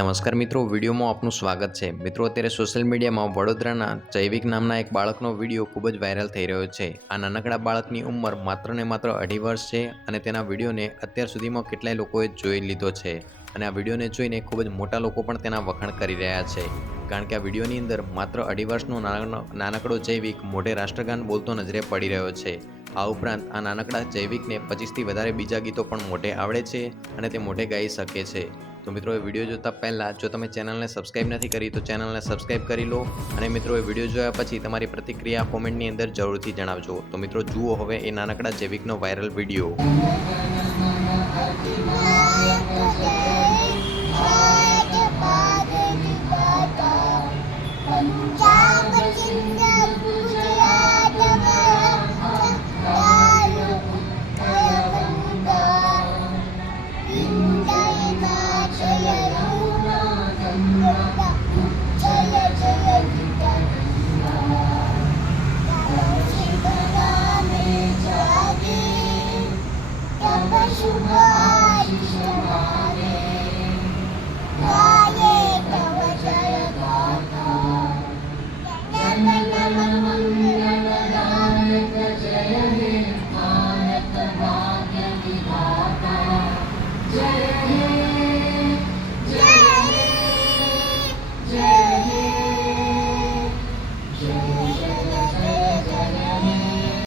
નમસ્કાર મિત્રો, વિડીયોમાં આપનું સ્વાગત છે। મિત્રો, અત્યારે સોશિયલ મીડિયામાં વડોદરાના જૈવિક નામના એક બાળકનો વિડીયો ખૂબ જ વાયરલ થઈ રહ્યો છે। આ નાનકડા બાળકની ઉંમર માત્ર ને માત્ર 2.5 વર્ષ છે અને તેના વિડીયોને અત્યાર સુધીમાં કેટલાય લોકોએ જોઈ લીધો છે અને આ વિડીયોને જોઈને ખૂબ જ મોટા લોકો પણ તેના વખાણ કરી રહ્યા છે, કારણ કે આ વિડીયોની અંદર માત્ર 2.5 વર્ષનો નાનકડો જૈવિક મોઢે રાષ્ટ્રગાન બોલતો નજરે પડી રહ્યો છે। આ ઉપરાંત આ નાનકડા જૈવિકને 25થી વધારે બીજા ગીતો પણ મોઢે આવડે છે અને તે મોઢે ગાઈ શકે છે। તો મિત્રો, એ વિડીયો જોતા પહેલાં જો તમે ચેનલને સબસ્ક્રાઈબ નથી કરી તો ચેનલને સબસ્ક્રાઈબ કરી લો અને મિત્રો, એ વિડીયો જોયા પછી તમારી પ્રતિક્રિયા કોમેન્ટની અંદર જરૂરથી જણાવજો। તો મિત્રો, જુઓ હવે એ નાનકડા જૈવિકનો વાયરલ વિડીયો। जय हे